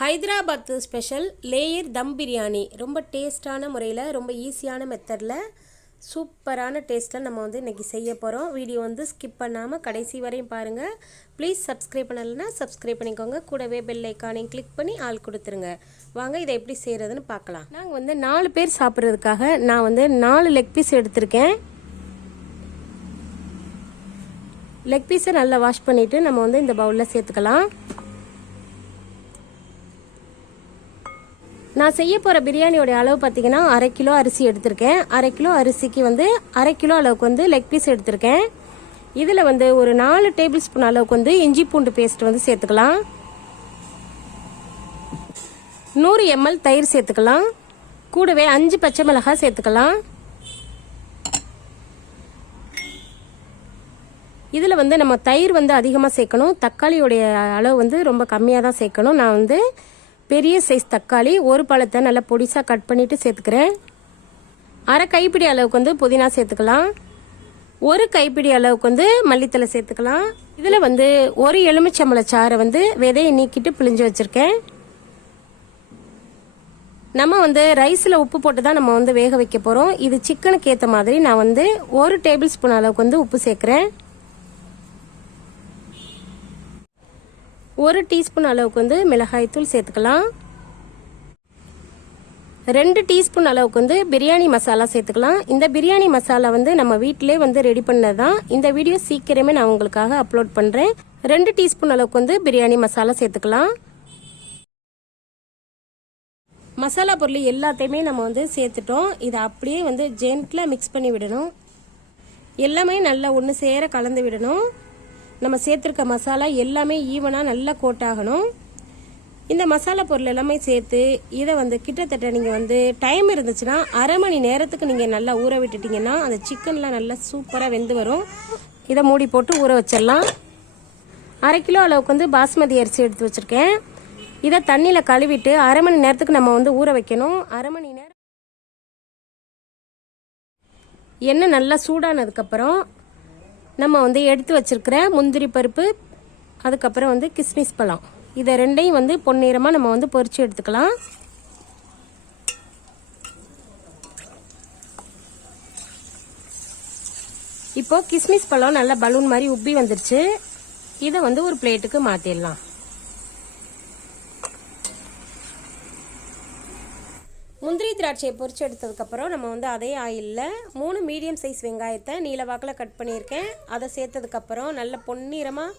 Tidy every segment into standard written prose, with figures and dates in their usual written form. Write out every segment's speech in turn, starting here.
Hyderabad special layer தம் பிரியாணி ரொம்ப டேஸ்டான முறையில் ரொம்ப ஈஸியான மெத்தடில் சூப்பரான டேஸ்ட்டில் நம்ம இன்றைக்கி செய்ய போகிறோம். வீடியோ ஸ்கிப் பண்ணாமல் கடைசி வரையும் பாருங்கள். ப்ளீஸ் சப்ஸ்கிரைப் பண்ணலைன்னா சப்ஸ்கிரைப் பண்ணிக்கோங்க. கூடவே பெல் ஐக்கானையும் கிளிக் பண்ணி ஆள் கொடுத்துருங்க. வாங்க இதை எப்படி செய்கிறதுன்னு பார்க்கலாம். நாங்கள் 4 பேர் சாப்பிட்றதுக்காக நான் 4 லெக் பீஸ் எடுத்திருக்கேன். லெக் பீஸை நல்லா வாஷ் பண்ணிவிட்டு நம்ம இந்த பவுலில் சேர்த்துக்கலாம். நான் செய்ய போகிற பிரியாணியோட அளவு பார்த்தீங்கன்னா 1/2 கிலோ அரிசி எடுத்திருக்கேன். 1/2 கிலோ அரிசிக்கு 1/2 கிலோ அளவுக்கு லெக் பீஸ் எடுத்திருக்கேன். இதில் ஒரு 4 டேபிள் ஸ்பூன் அளவுக்கு இஞ்சி பூண்டு பேஸ்ட் சேர்த்துக்கலாம். 100 ml தயிர் சேர்த்துக்கலாம். கூடவே 5 பச்சை மிளகாய் சேர்த்துக்கலாம். இதில் நம்ம தயிர் அதிகமாக சேர்க்கணும். தக்காளியோடைய அளவு ரொம்ப கம்மியாக தான் சேர்க்கணும். நான் பெரிய சைஸ் தக்காளி ஒரு பழத்தை நல்லா பொடிசா கட் பண்ணிட்டு சேர்த்துக்கிறேன். 1/2 கைப்பிடி அளவுக்கு புதினா சேர்த்துக்கலாம். 1 கைப்பிடி அளவுக்கு மல்லித்தலை சேர்த்துக்கலாம். இதில் 1 எலுமிச்சம்பழ சாறை விதையை நீக்கிட்டு பிழிஞ்சு வச்சிருக்கேன். நம்ம ரைஸில் உப்பு போட்டு தான் நம்ம வேக வைக்க போகிறோம். இது சிக்கனுக்கு ஏற்ற மாதிரி நான் 1 டேபிள் ஸ்பூன் அளவுக்கு உப்பு சேர்க்குறேன். 1 டீஸ்பூன் அளவுக்கு மிளகாய் தூள் சேர்த்துக்கலாம். 2 டீஸ்பூன் அளவுக்கு பிரியாணி மசாலா சேர்த்துக்கலாம். இந்த பிரியாணி மசாலா நம்ம வீட்டிலே ரெடி பண்ணதான். இந்த வீடியோ சீக்கிரமே நான் உங்களுக்காக அப்லோட் பண்றேன். 2 டீஸ்பூன் அளவுக்கு பிரியாணி மசாலா சேர்த்துக்கலாம். மசாலா பொருள் எல்லாத்தையுமே நம்ம சேர்த்துட்டோம். இதை அப்படியே ஜென்ட்லா மிக்ஸ் பண்ணி விடணும். எல்லாமே நல்லா ஒன்று சேர கலந்து விடணும். நம்ம சேர்த்துருக்க மசாலா எல்லாமே ஈவனாக நல்லா கோட் ஆகணும். இந்த மசாலா பொருள் எல்லாமே சேர்த்து இதை கிட்டத்தட்ட நீங்கள் டைம் இருந்துச்சுன்னா 1/2 மணி நேரத்துக்கு நீங்கள் நல்லா ஊற விட்டுட்டீங்கன்னா அந்த சிக்கன்லாம் நல்லா சூப்பராக வெந்து வரும். இதை மூடி போட்டு ஊற வச்சிடலாம். 1/2 கிலோ அளவுக்கு பாஸ்மதி அரிசி எடுத்து வச்சுருக்கேன். இதை தண்ணியில் கழுவிட்டு 1/2 மணி நேரத்துக்கு நம்ம ஊற வைக்கணும். 1/2 மணி நேரம் எண்ணெய் நல்லா சூடானதுக்கப்புறம் நம்ம எடுத்து வச்சிருக்கிற முந்திரி பருப்பு, அதுக்கப்புறம் கிஸ்மிஸ் பழம், இதை ரெண்டையும் பொன்னிறமாக நம்ம பொரிச்சு எடுத்துக்கலாம். இப்போ கிஸ்மிஸ் பழம் நல்லா பலூன் மாதிரி உப்பி வந்துருச்சு. இதை ஒரு பிளேட்டுக்கு மாற்றிடலாம். முந்திரி திராட்சையை பொரிச்சு எடுத்ததுக்கப்புறம் நம்ம அதே ஆயிலில் 3 மீடியம் சைஸ் வெங்காயத்தை நீளவாக்கில் கட் பண்ணியிருக்கேன். அதை சேர்த்ததுக்கப்புறம் நல்ல பொன்னிறமாக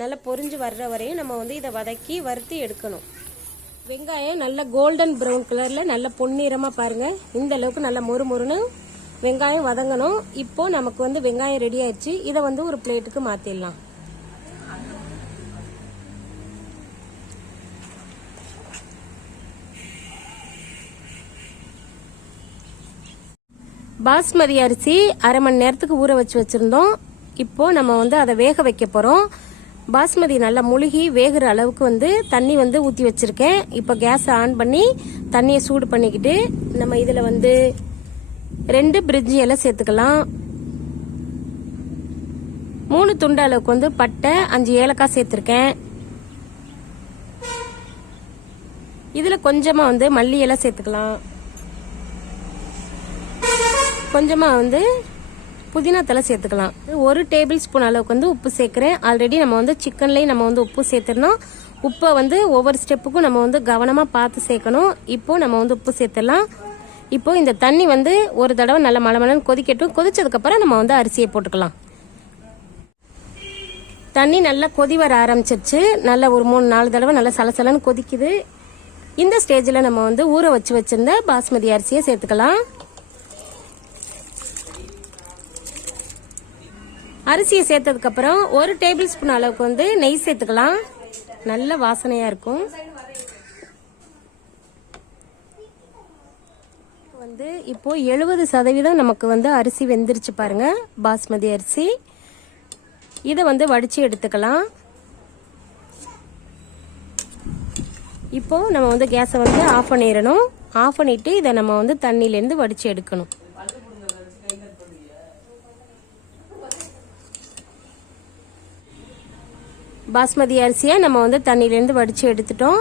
நல்லா பொரிஞ்சு வர்ற வரையும் நம்ம இதை வதக்கி வறுத்து எடுக்கணும். வெங்காயம் நல்ல கோல்டன் ப்ரௌன் கலரில் நல்ல பொன்னிறமாக பாருங்கள். இந்த அளவுக்கு நல்ல மொறுமொறுன்னு வெங்காயம் வதங்கணும். இப்போது நமக்கு வெங்காயம் ரெடி ஆயிடுச்சு. இதை ஒரு பிளேட்டுக்கு மாற்றிடலாம். பாஸ்மதி அரிசி 1/2 மணி நேரத்துக்கு ஊற வச்சிருந்தோம். இப்போ நம்ம அதை வேக வைக்க போறோம். பாஸ்மதி நல்லா முழுகி வேகிற அளவுக்கு தண்ணி ஊற்றி வச்சிருக்கேன். இப்போ கேஸ் ஆன் பண்ணி தண்ணியை சூடு பண்ணிக்கிட்டு நம்ம இதில் 2 பிரிஞ்சி இலை சேர்த்துக்கலாம். 3 துண்டு அளவுக்கு பட்டை, 5 ஏலக்காய் சேர்த்துருக்கேன். இதில் கொஞ்சமாக மல்லி இலை சேர்த்துக்கலாம். கொஞ்சமாக புதினா தலை சேர்த்துக்கலாம். 1 டேபிள் ஸ்பூன் அளவுக்கு உப்பு சேர்க்குறேன். ஆல்ரெடி நம்ம சிக்கன்லேயும் நம்ம உப்பு சேர்த்துடணும். உப்பை ஒவ்வொரு ஸ்டெப்புக்கும் நம்ம கவனமாக பார்த்து சேர்க்கணும். இப்போ நம்ம உப்பு சேர்த்துடலாம். இப்போ இந்த தண்ணி ஒரு தடவை நல்லா மலமலன்னு கொதிக்கட்டும். கொதிச்சதுக்கப்புறம் நம்ம அரிசியை போட்டுக்கலாம். தண்ணி நல்லா கொதி வர ஆரம்பிச்சிருச்சு. நல்லா ஒரு 3-4 தடவை நல்லா சலசலன்னு கொதிக்குது. இந்த ஸ்டேஜில் நம்ம ஊற வச்சிருந்த பாஸ்மதி அரிசியை சேர்த்துக்கலாம். அரிசியை சேர்த்ததுக்கு அப்புறம் 1 டேபிள் ஸ்பூன் அளவுக்கு நெய் சேர்த்துக்கலாம். நல்ல வாசனையா இருக்கும். இப்போ 70% நமக்கு அரிசி வெந்துருச்சு பாருங்க, பாஸ்மதி அரிசி. இதை வடிச்சு எடுத்துக்கலாம். இப்போ நம்ம கேஸை ஆஃப் பண்ணிடணும். ஆஃப் பண்ணிட்டு இதை நம்ம தண்ணியிலேருந்து வடிச்சு எடுக்கணும். பாஸ்மதி அரிசியை நம்ம தண்ணியிலேருந்து வடித்து எடுத்துட்டோம்.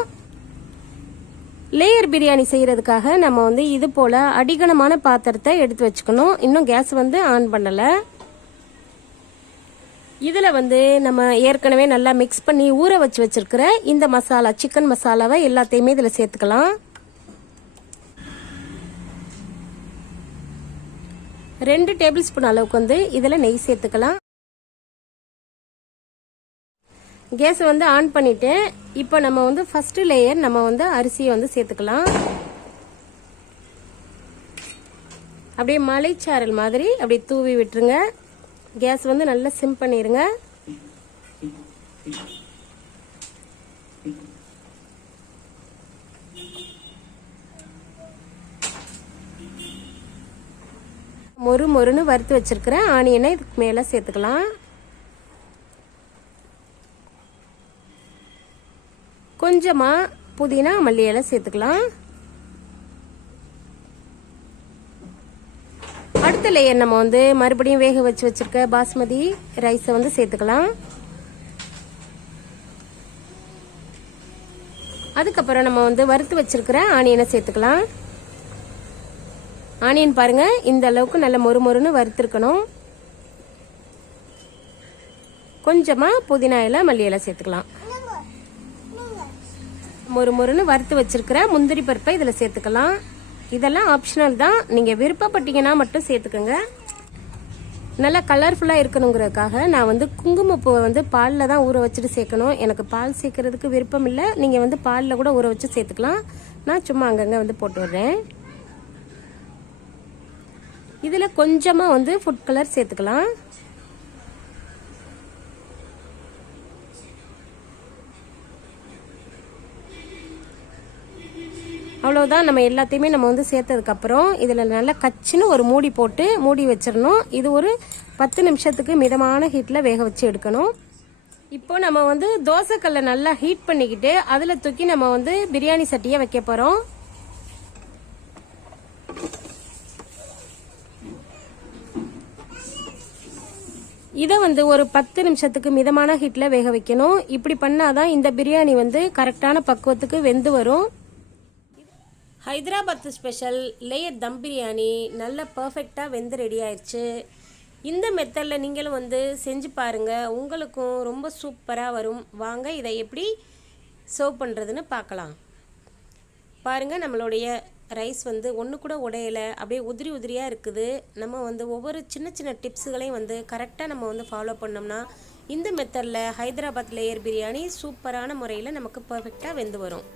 லேயர் பிரியாணி செய்கிறதுக்காக நம்ம வந்து இது போல் அடிகனமான பாத்திரத்தை எடுத்து வச்சுக்கணும். இன்னும் கேஸ் வந்து ஆன் பண்ணலை. இதில் வந்து நம்ம ஏற்கனவே நல்லா மிக்ஸ் பண்ணி ஊற வச்சிருக்கிற இந்த மசாலா, சிக்கன் மசாலாவை எல்லாத்தையுமே இதில் சேர்த்துக்கலாம். 2 டேபிள் ஸ்பூன் அளவுக்கு வந்து இதில் நெய் சேர்த்துக்கலாம். கேஸ் வந்து ஆன் பண்ணிட்டேன். இப்போ நம்ம வந்து ஃபர்ஸ்ட் லேயர் நம்ம வந்து அரிசியை வந்து சேர்த்துக்கலாம். அப்படியே மலைச்சாரல் மாதிரி அப்படியே தூவி விட்டுருங்க. கேஸ் வந்து நல்லா சிம் பண்ணிடுங்க. மொறுன்னு வறுத்து வச்சிருக்கிற ஆனியனை இதுக்கு மேலே சேர்த்துக்கலாம். கொஞ்சமா புதினா மல்லி இலை சேர்த்துக்கலாம். அடுத்த லேயர் நம்ம வந்து மறுபடியும் வேக வச்சிருக்க பாஸ்மதி ரைஸை வந்து சேர்த்துக்கலாம். அதுக்கப்புறம் நம்ம வந்து வறுத்து வச்சிருக்கிற ஆனியனை சேர்த்துக்கலாம். ஆனியன் பாருங்க, இந்த அளவுக்கு நல்ல மொறுன்னு வறுத்துருக்கணும். கொஞ்சமா புதினா இலை மல்லி இலை சேர்த்துக்கலாம். மொறுன்னு வறுத்து வச்சிருக்கிற முந்திரி பருப்பை இதில் சேர்த்துக்கலாம். இதெல்லாம் ஆப்ஷனல் தான், நீங்கள் விருப்பப்பட்டீங்கன்னா மட்டும் சேர்த்துக்கோங்க. நல்லா கலர்ஃபுல்லாக இருக்கணுங்கிறதுக்காக நான் வந்து குங்குமப்பூவை வந்து பாலில் தான் ஊற வச்சுட்டு சேர்க்கணும். எனக்கு பால் சேர்க்கறதுக்கு விருப்பம் இல்லை. நீங்கள் வந்து பாலில் கூட ஊற வச்சு சேர்த்துக்கலாம். நான் சும்மா அங்கங்கே வந்து போட்டு விடுறேன். இதில் கொஞ்சமாக வந்து ஃபுட் கலர் சேர்த்துக்கலாம். அவ்வளோதான். நம்ம எல்லாத்தையுமே நம்ம வந்து சேர்த்ததுக்கப்புறம் இதில் நல்லா கச்சின்னு ஒரு மூடி போட்டு மூடி வச்சிடணும். இது ஒரு 10 நிமிஷத்துக்கு மிதமான ஹீட்டில் வேக வச்சு எடுக்கணும். இப்போ நம்ம வந்து தோசைக்கல்லை நல்லா ஹீட் பண்ணிக்கிட்டு அதில் தூக்கி நம்ம வந்து பிரியாணி சட்டியை வைக்க போகிறோம். இதை வந்து ஒரு 10 நிமிஷத்துக்கு மிதமான ஹீட்டில் வேக வைக்கணும். இப்படி பண்ணாதான் இந்த பிரியாணி வந்து கரெக்டான பக்குவத்துக்கு வெந்து வரும். ஹைதராபாத் ஸ்பெஷல் லேயர் தம் பிரியாணி நல்ல பர்ஃபெக்டாக வெந்து ரெடி ஆயிடுச்சு. இந்த மெத்தடில் நீங்களும் வந்து செஞ்சு பாருங்கள், உங்களுக்கும் ரொம்ப சூப்பராக வரும். வாங்க இதை எப்படி சர்வ் பண்ணுறதுன்னு பார்க்கலாம். பாருங்கள், நம்மளுடைய ரைஸ் வந்து ஒன்று கூட உடையலை, அப்படியே உதிரியாக இருக்குது. நம்ம வந்து ஒவ்வொரு சின்ன டிப்ஸுகளையும் வந்து கரெக்டாக நம்ம வந்து ஃபாலோ பண்ணோம்னா இந்த மெத்தடில் ஹைதராபாத் லேயர் பிரியாணி சூப்பரான முறையில் நமக்கு பர்ஃபெக்டாக வெந்து வரும்.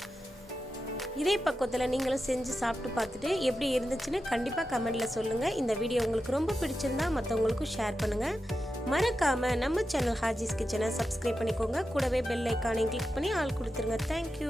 இதே பக்குவத்தில் நீங்களும் செஞ்சு சாப்பிட்டு பார்த்துட்டு எப்படி இருந்துச்சுன்னு கண்டிப்பாக கமெண்டில் சொல்லுங்கள். இந்த வீடியோ உங்களுக்கு ரொம்ப பிடிச்சிருந்தா மற்றவங்களுக்கும் ஷேர் பண்ணுங்கள். மறக்காமல் நம்ம சேனல் ஹாஜிஸ் கிச்சனை சப்ஸ்கிரைப் பண்ணிக்கோங்க. கூடவே பெல் ஐக்கானையும் கிளிக் பண்ணி ஆல் கொடுத்துருங்க. தேங்க்யூ.